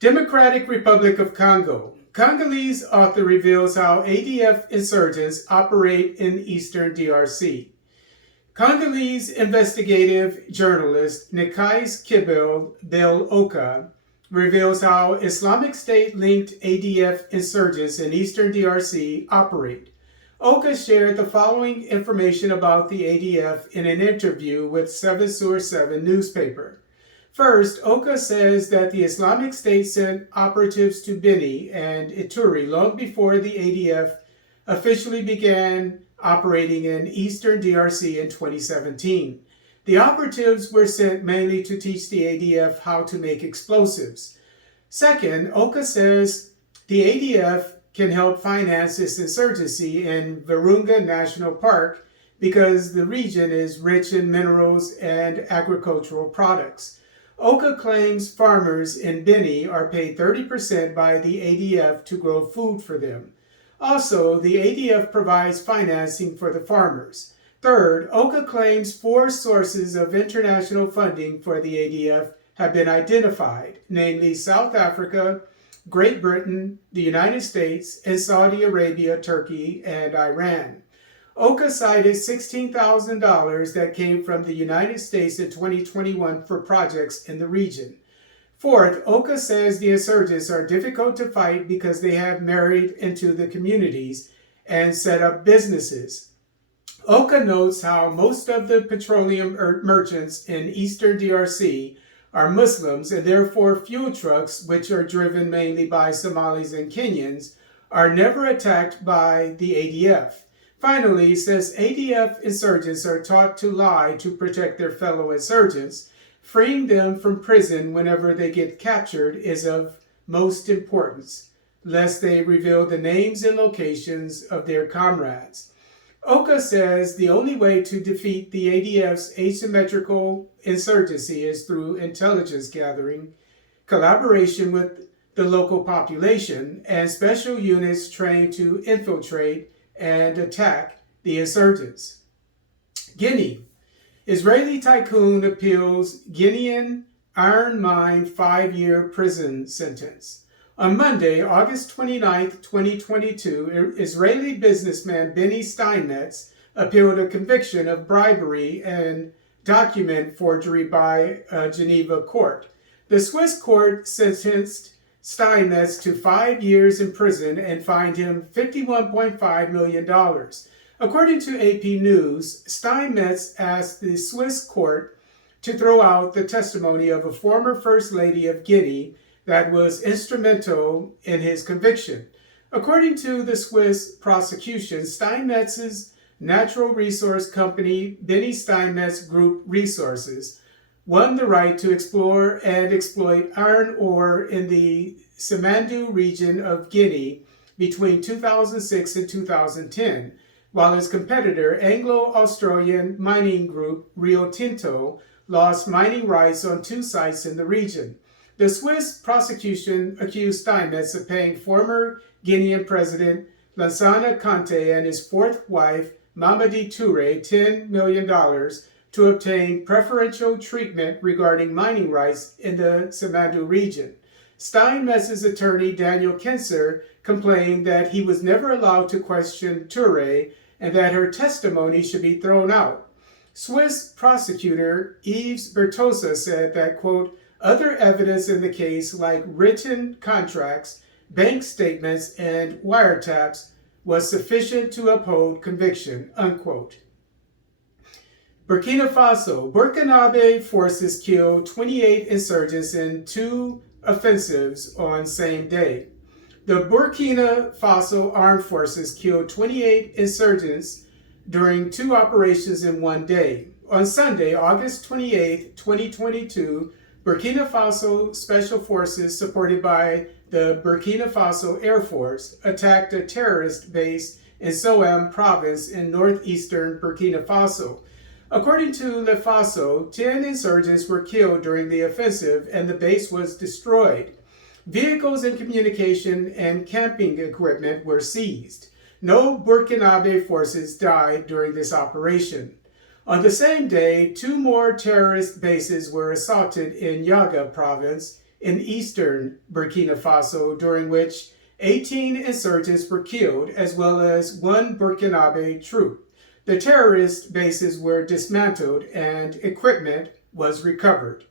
Democratic Republic of Congo. Congolese author reveals how ADF insurgents operate in eastern DRC. Congolese investigative journalist Nikais Kibel Bel Oka reveals how Islamic State-linked ADF insurgents in eastern DRC operate. Oka shared the following information about the ADF in an interview with 7sur7 newspaper. First, Oka says that the Islamic State sent operatives to Beny and Toure long before the ADF officially began operating in eastern DRC in 2017. The operatives were sent mainly to teach the ADF how to make explosives. Second, Oka says the ADF can help finance this insurgency in Virunga National Park because the region is rich in minerals and agricultural products. Oka claims farmers in Beny are paid 30% by the ADF to grow food for them. Also, the ADF provides financing for the farmers. Third, Oka claims 4 sources of international funding for the ADF have been identified, namely South Africa, Great Britain, the United States, and Saudi Arabia, Turkey, and Iran. Oka cited $16,000 that came from the United States in 2021 for projects in the region. Fourth, Oka says the insurgents are difficult to fight because they have married into the communities and set up businesses. Oka notes how most of the petroleum merchants in eastern DRC are Muslims, and therefore fuel trucks, which are driven mainly by Somalis and Kenyans, are never attacked by the ADF. Finally, he says ADF insurgents are taught to lie to protect their fellow insurgents. Freeing them from prison whenever they get captured is of most importance, lest they reveal the names and locations of their comrades. Oka says the only way to defeat the ADF's asymmetrical insurgency is through intelligence gathering, collaboration with the local population, and special units trained to infiltrate and attack the insurgents. Guinea. Israeli tycoon appeals Guinean iron mine 5-year prison sentence. On Monday, August 29, 2022, Israeli businessman Beny Steinmetz appealed a conviction of bribery and document forgery by a Geneva court. The Swiss court sentenced Steinmetz to 5 years in prison and fined him $51.5 million. According to AP News, Steinmetz asked the Swiss court to throw out the testimony of a former First Lady of Guinea that was instrumental in his conviction. According to the Swiss prosecution, Steinmetz's natural resource company, Beny Steinmetz Group Resources, won the right to explore and exploit iron ore in the Simandou region of Guinea between 2006 and 2010, while his competitor, Anglo-Australian mining group Rio Tinto, lost mining rights on 2 sites in the region. The Swiss prosecution accused Steinmetz of paying former Guinean President Lansana Conte and his 4th wife, Mamadie Toure, $10 million to obtain preferential treatment regarding mining rights in the Simandou region. Steinmetz's attorney, Daniel Kinzer, complained that he was never allowed to question Toure and that her testimony should be thrown out. Swiss prosecutor Yves Bertossa said that, quote, other evidence in the case, like written contracts, bank statements, and wiretaps, was sufficient to uphold conviction, unquote. Burkina Faso. Burkinabe forces killed 28 insurgents in 2 offensives on same day. The Burkina Faso Armed Forces killed 28 insurgents during 2 operations in 1 day. On Sunday, August 28, 2022, Burkina Faso Special Forces, supported by the Burkina Faso Air Force, attacked a terrorist base in Soam province in northeastern Burkina Faso. According to Le Faso, 10 insurgents were killed during the offensive and the base was destroyed. Vehicles and communication and camping equipment were seized. No Burkinabe forces died during this operation. On the same day, 2 more terrorist bases were assaulted in Yaga province in eastern Burkina Faso, during which 18 insurgents were killed, as well as one Burkinabe troop. The terrorist bases were dismantled and equipment was recovered.